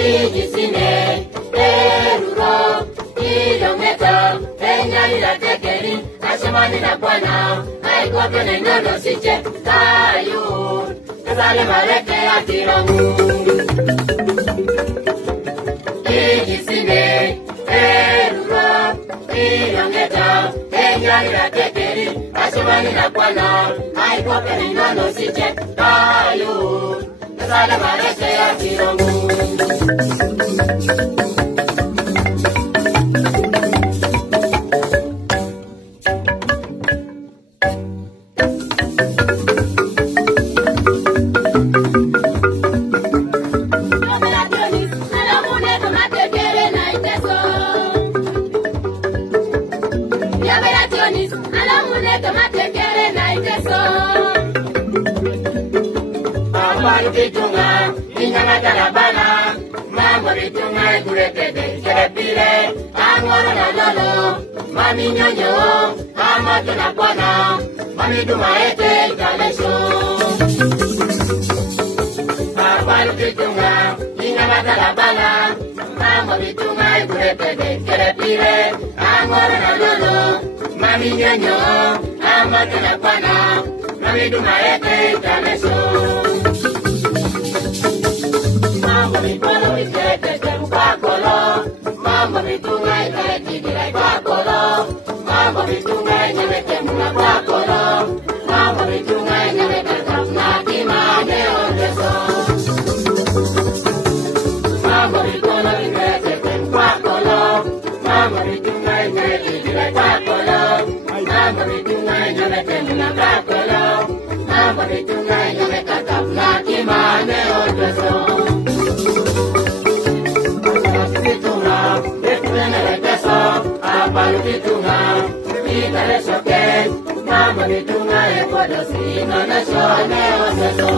Ijisine, Eruro, Ilometa, Enya ila tekeri, Ashimani na Bwana, Haikope na inono siche, Kayun, Kazale mareke atirongu. Ijisine, Eruro, Ilometa, Enya ila tekeri, Ashimani na Bwana, Haikope na inono siche, Kayun, Kazale mareke atirongu. Bitunga, inyanga tarabana, mambo bitunga ikurekede, kerepile, angoro na lolo, mami nyonyo, amato na kwana, mami dumaete kalesho. Mambo bitunga, inyanga tarabana, mambo bitunga ikurekede, kerepile, angoro na lolo, mami nyonyo, amato na kwana, mami dumaete kalesho. Mambo mikolo ikete tempakolo, mambo mitunga ikete pakolo, mambo mitunga ikete muna pakolo, mambo mitunga ikete kapna kimane ondeso. Mambo mikolo ikete tempakolo, mambo mitunga ikete pakolo, mambo mitunga ikete muna pakolo, mambo mitunga ikete kapna kimane ondeso. Bitunga, ika lesoke, mama bitunga e kodosi, no na shone o seso.